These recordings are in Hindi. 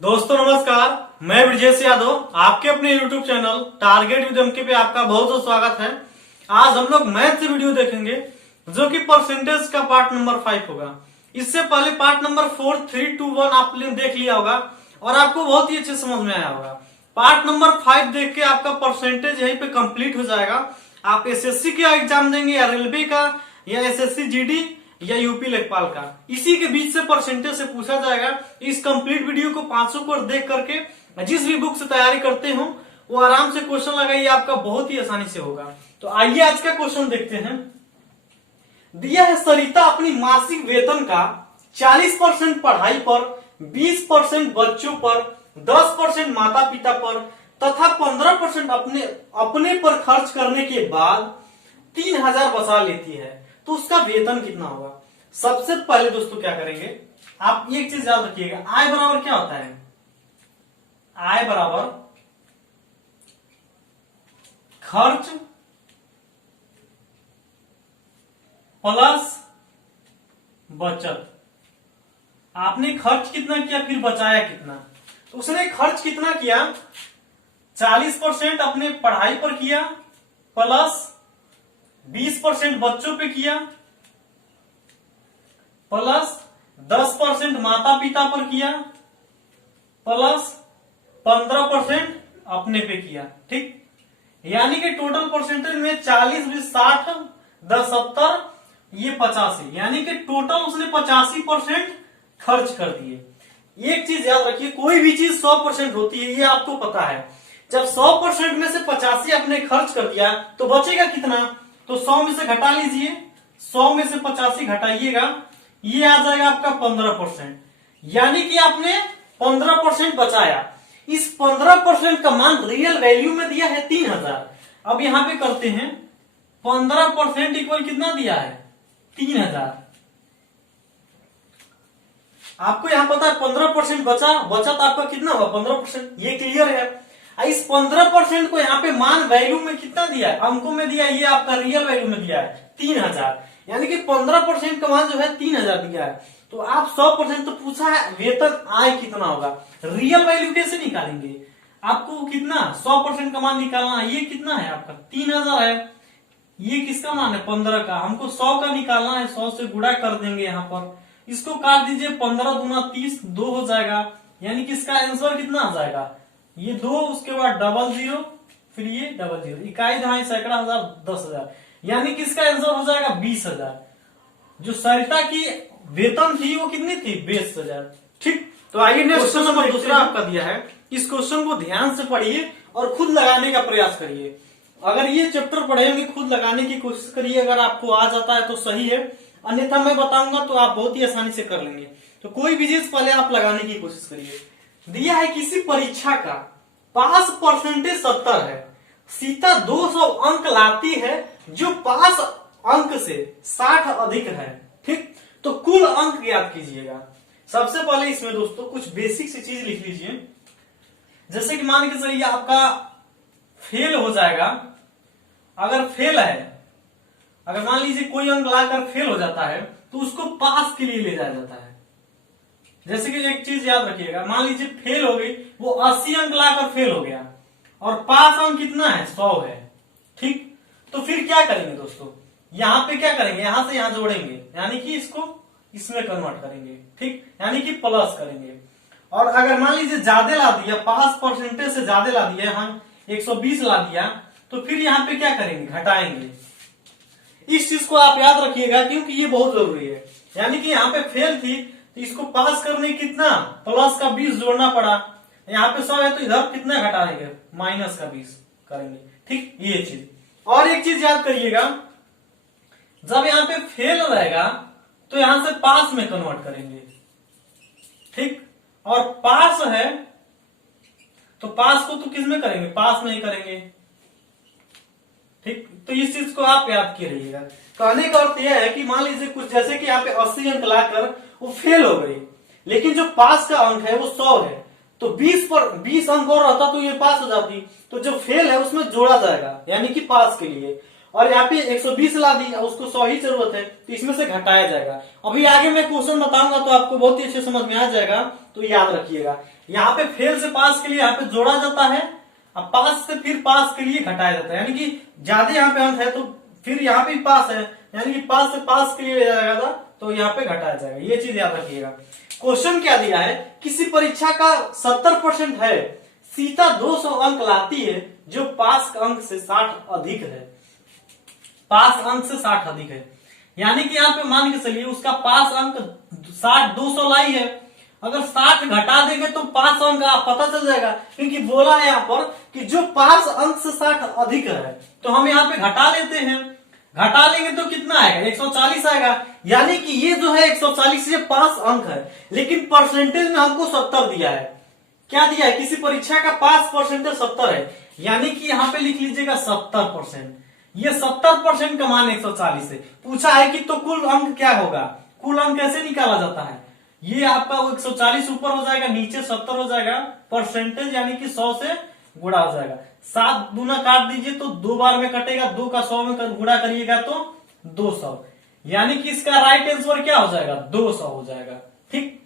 दोस्तों नमस्कार, मैं ब्रजेश यादव आपके अपने YouTube channel target with MK पे आपका बहुत बहुत स्वागत है। आज हम लोग मैथ से वीडियो देखेंगे जो कि परसेंटेज का पार्ट नंबर 5 होगा। इससे पहले पार्ट नंबर 4, 3, 2, 1 आपने देख लिया होगा और आपको बहुत ही अच्छे समझ में आया होगा। पार्ट नंबर 5 देख के आपका परसेंटेज यहीं पे कंप्लीट हो जाएगा। आप एसएससी का एग्जाम देंगे या रेलवे का या एसएससी जीडी या यूपी लेखपाल का, इसी के बीच से परसेंटेज से पूछा जाएगा। इस कंप्लीट वीडियो को 500 को देख करके जिस भी बुक से तैयारी करते हो वो आराम से क्वेश्चन लगाइए, आपका बहुत ही आसानी से होगा। तो आइए आज का क्वेश्चन देखते हैं। दिया है सरिता अपनी मासिक वेतन का 40% पढ़ाई पर, 20% बच्चों पर, 10% माता पिता पर तथा 15% अपने पर खर्च करने के बाद 3000 बचा लेती है, तो उसका वेतन कितना होगा। सबसे पहले दोस्तों क्या करेंगे, आप एक चीज याद रखिएगा, आय बराबर क्या होता है। आय बराबर खर्च प्लस बचत। आपने खर्च कितना किया फिर बचाया कितना, तो उसने खर्च कितना किया, 40% अपने पढ़ाई पर किया प्लस 20% बच्चों पे किया प्लस 10% माता पिता पर किया प्लस 15% अपने पे किया। ठीक, यानी कि टोटल परसेंटेज में 40, 20, 60, 10, 70, ये 85, यानी कि टोटल उसने 85% खर्च कर दिए। एक चीज याद रखिए, कोई भी चीज 100% होती है, ये आपको पता है। जब 100% में से 85 आपने खर्च कर दिया तो बचेगा कितना, तो 100 में से घटा लीजिए, 100 में से 85 घटाइएगा, ये आ जाएगा आपका 15%, यानी कि आपने 15% बचाया। इस 15% का मान रियल वैल्यू में दिया है 3000। अब यहां पे करते हैं, 15% इक्वल कितना दिया है, 3000। आपको यहां पता है 15% बचत आपका कितना हुआ, 15%, ये क्लियर है। इस 15% को यहाँ पे मान वैल्यू में कितना दिया है, अंकों में दिया है, ये आपका रियल वैल्यू में दिया है 3000, यानी कि 15% का मान जो है 3000 दिया है। तो आप 100% तो पूछा है वेतन आय कितना होगा, रियल वैल्यू कैसे निकालेंगे, आपको कितना 100% का मान निकालना है। ये कितना है आपका 3000 है, ये किसका मान है 15 का, हमको 100 का निकालना है, 100 से गुणा कर देंगे यहाँ पर, इसको काट दीजिए, 15 दूना 30, 2 हो जाएगा, यानी कि इसका आंसर कितना आ जाएगा, ये 2, उसके बाद डबल 0, फिर ये डबल 0, इकाई दहाई सैकड़ा हजार 10,000, यानी कि इसका आंसर हो जाएगा 20,000। जो सरिता की वेतन थी वो कितनी थी, 20,000। ठीक, तो आइए नेक्स्ट क्वेश्चन नंबर दूसरा आपका दिया है। इस क्वेश्चन को ध्यान से पढ़िए और खुद लगाने का प्रयास करिए। अगर ये चैप्टर पढ़ेंगे खुद लगाने की कोशिश करिए, अगर आपको आ जाता है तो सही है, अन्यथा मैं बताऊंगा तो आप बहुत ही आसानी से कर लेंगे। तो कोई भी चीज पहले आप लगाने की कोशिश करिए। दिया है किसी परीक्षा का पास परसेंटेज 70 है, सीता 200 अंक लाती है जो पास अंक से 60 अधिक है। ठीक, तो कुल अंक ज्ञात कीजिएगा। सबसे पहले इसमें दोस्तों कुछ बेसिक सी चीज लिख लीजिए, जैसे कि मान के चलिए आपका फेल हो जाएगा। अगर फेल है, अगर मान लीजिए कोई अंक लाकर फेल हो जाता है तो उसको पास के लिए ले जाया जाता है। जैसे कि एक चीज याद रखिएगा, मान लीजिए फेल हो गई, वो 80 अंक लाकर फेल हो गया और पास अंक कितना है 100 है। ठीक, तो फिर क्या करेंगे दोस्तों, यहाँ पे क्या करेंगे, यहां से यहां जोड़ेंगे, यानी कि इसको इसमें कन्वर्ट करेंगे। ठीक, यानी कि प्लस करेंगे। और अगर मान लीजिए ज्यादा ला दिया, पास परसेंटेज से ज्यादा ला दिया, हम 120 ला दिया, तो फिर यहाँ पे क्या करेंगे, घटाएंगे। इस चीज को आप याद रखिएगा क्योंकि ये बहुत जरूरी है। यानी कि यहाँ पे फेल थी तो इसको पास करने कितना प्लस का 20 जोड़ना पड़ा, यहाँ पे 100 है तो इधर कितना घटा देंगे, माइनस का 20 करेंगे। ठीक, ये चीज। और एक चीज याद करिएगा, जब यहाँ पे फेल रहेगा तो यहां से पास में कन्वर्ट करेंगे। ठीक, और पास है तो पास को तो किस में करेंगे, पास में ही करेंगे। ठीक, तो इस चीज को आप याद किए रहिएगा। कहने का अर्थ यह है कि मान लीजिए कुछ, जैसे कि यहाँ पे 80 अंक लाकर वो फेल हो गई, लेकिन जो पास का अंक है वो 100 है, तो 20 पर 20 अंक और रहता तो ये पास हो जाती। तो जो फेल है उसमें जोड़ा जाएगा, यानी कि पास के लिए। और यहाँ पे 120 ला दी, उसको 100 ही जरूरत है, तो इसमें से घटाया जाएगा। अभी आगे मैं क्वेश्चन बताऊंगा तो आपको बहुत ही अच्छे समझ में आ जाएगा, तो याद रखिएगा। यहाँ पे फेल से पास के लिए यहाँ पे जोड़ा जाता है, अब पास से फिर पास के लिए घटाया जाता है, यानी कि ज्यादा यहाँ पे अंक है तो फिर यहाँ पे पास है, यानी कि पास से पास के लिए जाएगा तो यहाँ पे घटाया जाएगा, ये चीज याद रखिएगा। क्वेश्चन क्या दिया है, किसी परीक्षा का 70% है, सीता 200 अंक लाती है, जो पास अंक से 60 अधिक है, पास अंक से 60 अधिक है, यानी कि यहाँ पे मान के चलिए उसका पास अंक 60 200 लाई है, अगर 60 घटा देंगे तो पास अंक आप पता चल जाएगा, क्योंकि बोला है यहाँ पर कि जो पास अंक से 60 अधिक है, तो हम यहाँ पे घटा लेते हैं, घटा लेंगे तो कितना आएगा 140 आएगा, यानी कि ये जो है 140 ये पास अंक है, लेकिन परसेंटेज में हमको 70 दिया है। क्या दिया है, किसी परीक्षा का पास परसेंटेज 70 है, यानी कि यहाँ पे लिख लीजिएगा 70%, ये 70% का मान 140 है। पूछा है कि तो कुल अंक क्या होगा, कुल अंक कैसे निकाला जाता है, ये आपका 140 ऊपर हो जाएगा, नीचे 70 हो जाएगा, परसेंटेज यानी कि 100 से गुणा हो जाएगा, 7 दूना काट दीजिए तो 2 बार में कटेगा, 2 का 100 में गुणा करिएगा तो 200, यानी कि इसका राइट आंसर क्या हो जाएगा 200 हो जाएगा। ठीक,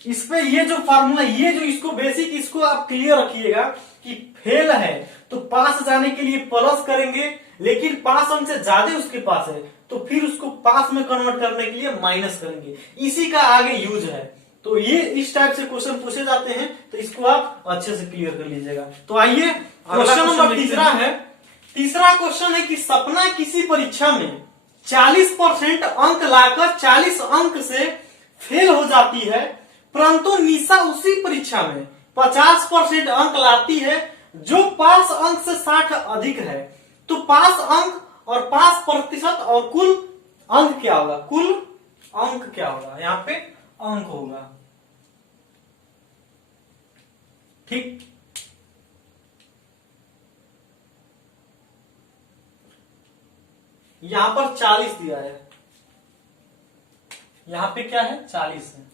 इस पे ये जो फार्मूला, ये जो इसको बेसिक, इसको आप क्लियर रखिएगा कि फेल है तो पास जाने के लिए प्लस करेंगे, लेकिन पास अंक से ज्यादा उसके पास है तो फिर उसको पास में कन्वर्ट करने के लिए माइनस करेंगे, इसी का आगे यूज है। तो ये इस टाइप से क्वेश्चन पूछे जाते हैं, तो इसको आप अच्छे से क्लियर कर लीजिएगा। तो आइए क्वेश्चन नंबर तीसरा है। तीसरा क्वेश्चन है कि सपना किसी परीक्षा में 40% अंक लाकर 40 अंक से फेल हो जाती है, परंतु निशा उसी परीक्षा में 50% अंक लाती है, जो पास अंक से 60 अधिक है, तो पास अंक और पास प्रतिशत और कुल अंक क्या होगा, कुल अंक क्या होगा, यहाँ पे अंक होगा। ठीक, यहां पर 40 दिया है, यहां पे क्या है 40 है,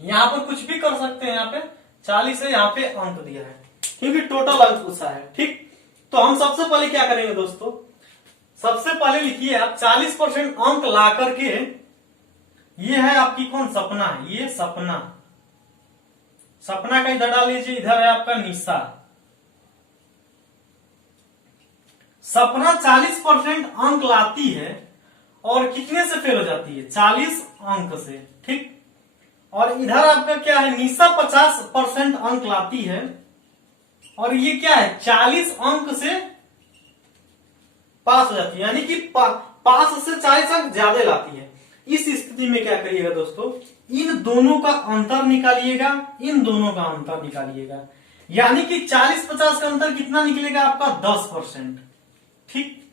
यहां पर कुछ भी कर सकते हैं, यहां पे 40 है, यहां पे अंक दिया है क्योंकि टोटल अंक पूछा है। ठीक, तो हम सबसे पहले क्या करेंगे दोस्तों, सबसे पहले लिखिए आप 40% अंक ला करके, ये है आपकी कौन सपना है, ये सपना, सपना का इधर डाल लीजिए, इधर है आपका निशा। सपना 40% अंक लाती है और कितने से फेल हो जाती है 40 अंक से। ठीक, और इधर आपका क्या है, निशा 50% अंक लाती है और ये क्या है 40 अंक से पास हो जाती है, यानी कि पास से 40 अंक ज्यादा लाती है। इस स्थिति में क्या करिएगा दोस्तों, इन दोनों का अंतर निकालिएगा, इन दोनों का अंतर निकालिएगा, यानी कि 40-50 का अंतर कितना निकलेगा आपका 10%। ठीक,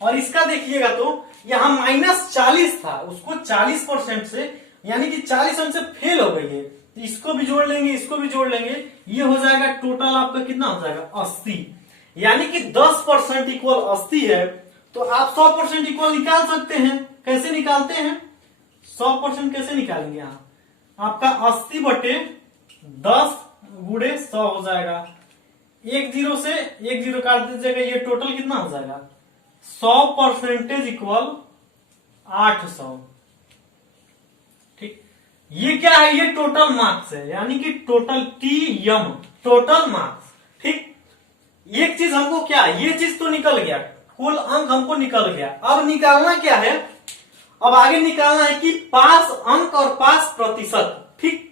और इसका देखिएगा तो यहां -40 था, उसको 40% से, यानी कि 40 अंक से फेल हो गई है, तो इसको भी जोड़ लेंगे, इसको भी जोड़ लेंगे, ये हो जाएगा टोटल आपका कितना हो जाएगा 80, यानी कि 10% इक्वल 80 है। तो आप 100% इक्वल निकाल सकते हैं, कैसे निकालते हैं, 100% कैसे निकालेंगे, आप आपका 80/10 गुणे 100 हो जाएगा, 1 0 से 1 0 काट दीजिएगा, ये टोटल कितना हो जाएगा 100% इक्वल 800। ठीक, ये क्या है, ये टोटल मार्क्स है, यानी कि टोटल TM, टोटल मार्क्स। ठीक, एक चीज हमको क्या, ये चीज तो निकल गया, कुल अंक हमको निकल गया, अब निकालना क्या है, अब आगे निकालना है कि पास अंक और पास प्रतिशत। ठीक,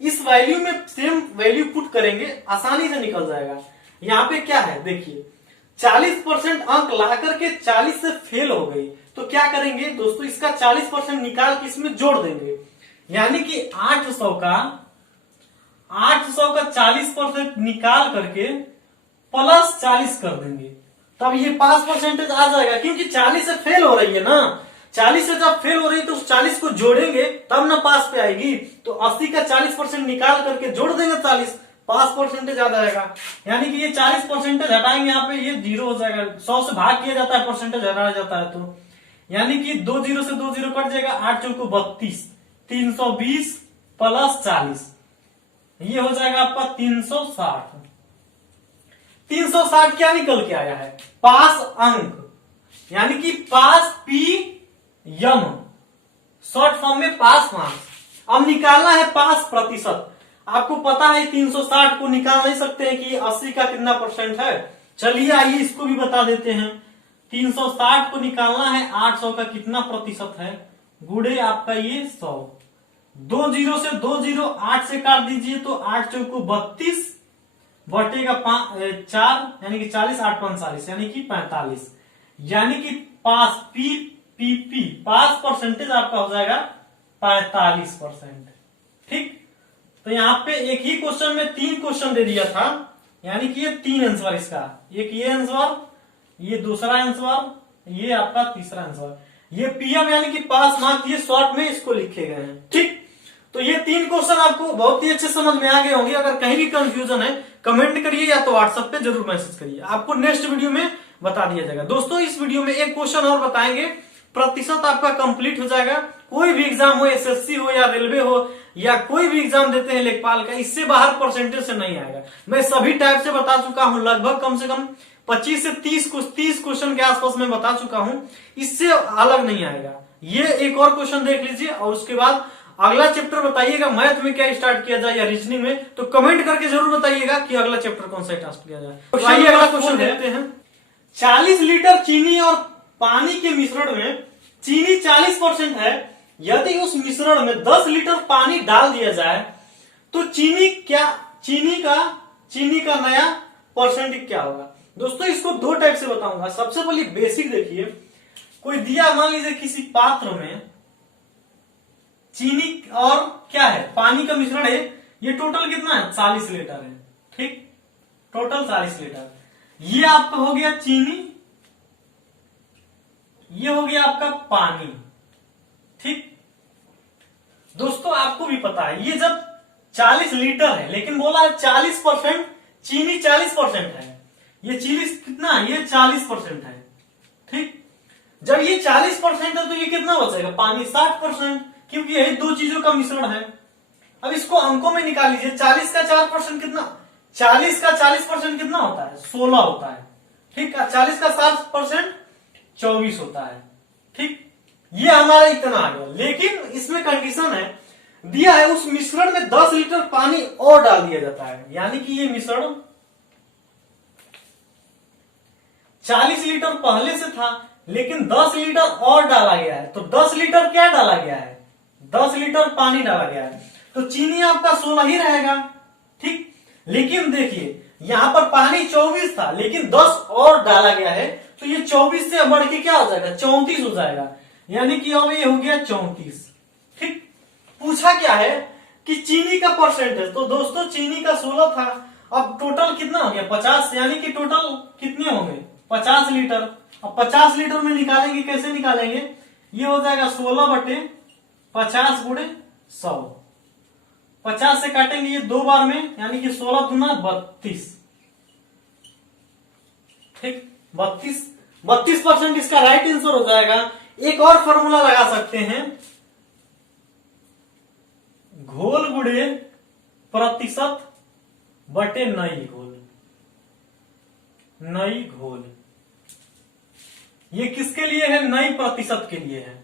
इस वैल्यू में सेम वैल्यू पुट करेंगे, आसानी से निकल जाएगा। यहाँ पे क्या है देखिए, 40% अंक ला करके 40 से फेल हो गई, तो क्या करेंगे दोस्तों, इसका 40% निकाल के इसमें जोड़ देंगे, यानी कि 800 का 40% निकाल करके प्लस 40 कर देंगे, तब ये पास परसेंटेज आ जाएगा, क्योंकि 40 से फेल हो रही है ना, 40 से जब फेल हो रही है तो उस 40 को जोड़ेंगे तब ना पास पे आएगी, तो 80 का 40% निकाल करके जोड़ देंगे 40, पास परसेंटेज आ जाएगा, यानी कि ये 40% हटाएंगे, यहाँ पे ये 0 हो जाएगा, 100 से भाग किया जाता है, परसेंटेज हटाया जाता है, तो यानी कि 2 0 से 2 0 कट जाएगा, 8 चौको 32, 320 प्लस 40, ये हो जाएगा आपका 360। 360 क्या निकल के आया है? पास अंक, यानी कि पास पी यम, शॉर्ट फॉर्म में पास मार्क्स। अब निकालना है पास प्रतिशत। आपको पता है 360 को निकाल नहीं सकते हैं कि 80 का कितना परसेंट है। चलिए आइए इसको भी बता देते हैं। 360 को निकालना है 800 का कितना प्रतिशत है, गुड़े आपका ये 100। 2 जीरो से 2 जीरो 8 से काट दीजिए तो 8 चौको 32 बटेगा 4 यानी कि 40, 8 5 40 यानी कि 45, यानी कि पास पी पास परसेंटेज आपका हो जाएगा 45%। ठीक, तो यहाँ पे एक ही क्वेश्चन में 3 क्वेश्चन दे दिया था, यानी कि ये 3 आंसर इसका, एक ये आंसर, ये दूसरा आंसर, ये आपका तीसरा आंसर। ये पीएम यानी कि पास मार्क्स, ये शॉर्ट में इसको लिखे गए हैं। ठीक, तो ये 3 क्वेश्चन आपको बहुत ही अच्छे समझ में आ गए होंगे। अगर कहीं भी कंफ्यूजन है कमेंट करिए या तो व्हाट्सएप पे जरूर मैसेज करिए, आपको नेक्स्ट वीडियो में बता दिया जाएगा। दोस्तों इस वीडियो में एक क्वेश्चन और बताएंगे, प्रतिशत आपका कंप्लीट हो जाएगा। कोई भी एग्जाम हो, एसएससी हो या रेलवे हो या कोई भी एग्जाम देते हैं लेखपाल का, इससे बाहर परसेंटेज से नहीं आएगा। मैं सभी टाइप से बता चुका हूं, लगभग कम से कम 25 से 30 क्वेश्चन के आसपास मैं बता चुका हूं, इससे अलग नहीं आएगा। ये एक और क्वेश्चन देख लीजिए और उसके बाद अगला चैप्टर बताइएगा मैथ में क्या स्टार्ट किया जाए या रीजनिंग में, तो कमेंट करके जरूर बताइएगा कि अगला चैप्टर कौन सा स्टार्ट किया जाए। तो आइए अगला क्वेश्चन देखते हैं। 40 लीटर चीनी और पानी के मिश्रण में चीनी 40% है, यदि उस मिश्रण में 10 लीटर पानी डाल दिया जाए तो चीनी का नया परसेंट क्या होगा। दोस्तों इसको 2 टाइप से बताऊंगा। सबसे पहले बेसिक देखिए, कोई दिया, मान लीजिए किसी पात्र में चीनी और क्या है, पानी का मिश्रण है, ये टोटल कितना है, 40 लीटर है। ठीक, टोटल 40 लीटर। ये आपका हो गया चीनी, ये हो गया आपका पानी। ठीक, दोस्तों आपको भी पता है ये जब 40 लीटर है, लेकिन बोला है 40% चीनी 40% है, ये चीनी कितना है, ये 40% है। ठीक, जब ये 40% है तो ये कितना बचेगा, पानी 60%, क्योंकि यही 2 चीजों का मिश्रण है। अब इसको अंकों में निकाल लीजिए। 40 का 4% कितना, 40 का 40% कितना होता है, 16 होता है। ठीक, 40 का 60% 24 होता है। ठीक, ये हमारा इतना आ गया, लेकिन इसमें कंडीशन है, दिया है उस मिश्रण में 10 लीटर पानी और डाल दिया जाता है, यानी कि ये मिश्रण 40 लीटर पहले से था, लेकिन 10 लीटर और डाला गया है। तो 10 लीटर क्या डाला गया है, 10 लीटर पानी डाला गया है, तो चीनी आपका 16 ही रहेगा। ठीक, लेकिन देखिए यहां पर पानी 24 था, लेकिन 10 और डाला गया है, तो ये 24 से बढ़ के क्या हो जाएगा, 34 हो जाएगा, यानी कि अब ये हो गया 34। ठीक, पूछा क्या है कि चीनी का परसेंटेज, तो दोस्तों चीनी का 16 था, अब टोटल कितना हो गया 50, यानी कि टोटल कितने होंगे 50 लीटर। अब 50 लीटर में निकालेंगे, कैसे निकालेंगे, ये हो जाएगा 16 बटे 50 गुणे 100। 50 से काटेंगे ये 2 बार में, यानी कि 16 दूना 32। ठीक, 32% इसका राइट आंसर हो जाएगा। एक और फॉर्मूला लगा सकते हैं, घोल गुणे प्रतिशत बटे नई घोल। नई घोल ये किसके लिए है, नई प्रतिशत के लिए है।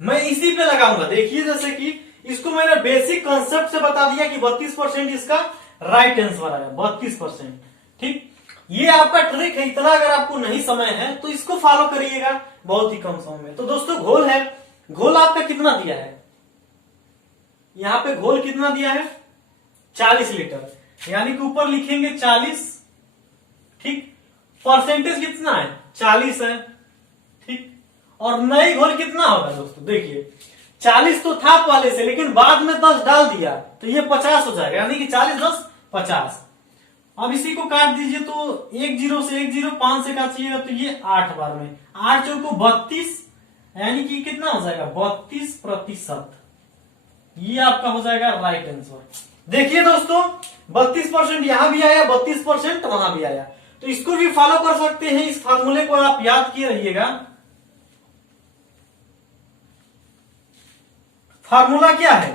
मैं इसी पे लगाऊंगा। देखिए जैसे कि इसको मैंने बेसिक कॉन्सेप्ट से बता दिया कि 32% इसका राइट आंसर आया, 32%। ठीक, ये आपका ट्रिक है, इतना अगर आपको नहीं समय है तो इसको फॉलो करिएगा बहुत ही कम समय में। तो दोस्तों घोल है, घोल आपका कितना दिया है, यहां पे घोल कितना दिया है 40 लीटर, यानी कि ऊपर लिखेंगे 40। ठीक, परसेंटेज कितना है 40 है। ठीक, और नई घोल कितना होगा दोस्तों, देखिए 40 तो था पहले से, लेकिन बाद में 10 डाल दिया तो ये 50 हो जाएगा, यानी कि 40 10 50। अब इसी को काट दीजिए तो 1 0 से 1 0 5 से काटिएगा तो ये 8 बार में, 8 चौको 32, यानी कि कितना हो जाएगा 32%। ये आपका हो जाएगा राइट आंसर। देखिए दोस्तों 32% यहां भी आया, 32% वहां भी आया, तो इसको भी फॉलो कर सकते हैं। इस फार्मूले को आप याद किए रहिएगा। फार्मूला क्या है,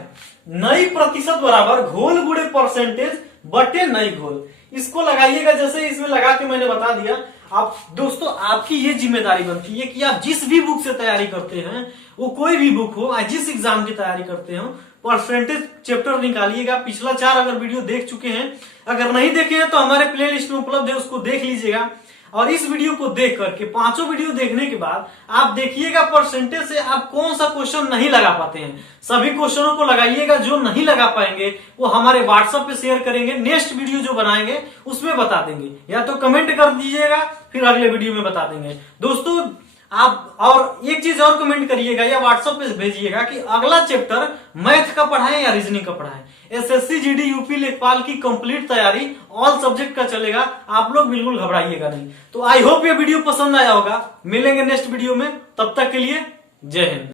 नई प्रतिशत बराबर घोल गुणे परसेंटेज बटे नई घोल। इसको लगाइएगा, जैसे इसमें लगा के मैंने बता दिया। आप दोस्तों, आपकी ये जिम्मेदारी बनती है कि आप जिस भी बुक से तैयारी करते हैं, वो कोई भी बुक हो, जिस एग्जाम की तैयारी करते हो, परसेंटेज चैप्टर निकालिएगा। पिछला 4 अगर वीडियो देख चुके हैं, अगर नहीं देखे हैं तो हमारे प्ले लिस्ट में उपलब्ध है, उसको देख लीजिएगा। और इस वीडियो को देख करके 5 वीडियो देखने के बाद आप देखिएगा परसेंटेज से आप कौन सा क्वेश्चन नहीं लगा पाते हैं। सभी क्वेश्चनों को लगाइएगा, जो नहीं लगा पाएंगे वो हमारे व्हाट्सएप पे शेयर करेंगे, नेक्स्ट वीडियो जो बनाएंगे उसमें बता देंगे, या तो कमेंट कर दीजिएगा, फिर अगले वीडियो में बता देंगे। दोस्तों आप और एक चीज और कमेंट करिएगा या व्हाट्सएप पे भेजिएगा कि अगला चैप्टर मैथ का पढ़ाएं या रीजनिंग का पढ़ाएं। एसएससी जीडी यूपी लेखपाल की कंप्लीट तैयारी ऑल सब्जेक्ट का चलेगा, आप लोग बिल्कुल घबराइएगा नहीं। तो आई होप ये वीडियो पसंद आया होगा। मिलेंगे नेक्स्ट वीडियो में, तब तक के लिए जय हिंद।